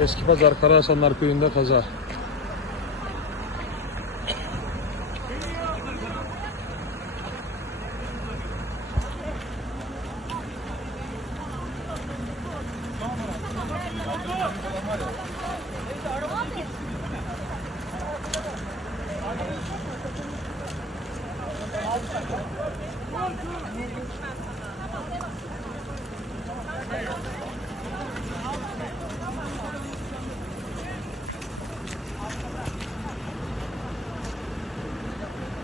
Eski Pazar Karahasanlar Köyü'nde kaza.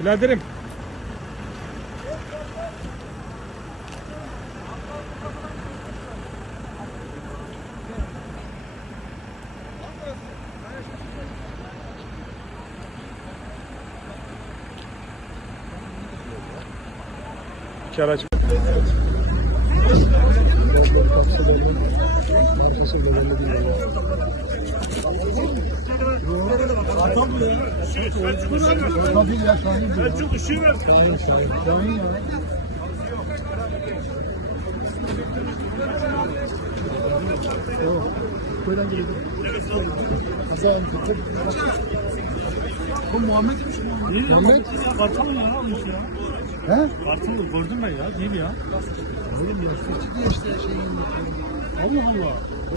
Biraderim. İki araç. Arkası belli değil. Tabii ya Şahin diyor. Çok ışığı ver. Şahin Şahin. Şahin ya. Oh, koydan geliyor. Bu Muhammed. Muhammed. Kartal ya almış ya. He? Kartal gördüm ben ya. Değil mi ya? Oğlum ya, çıktı işte şeyin. Allah Allah.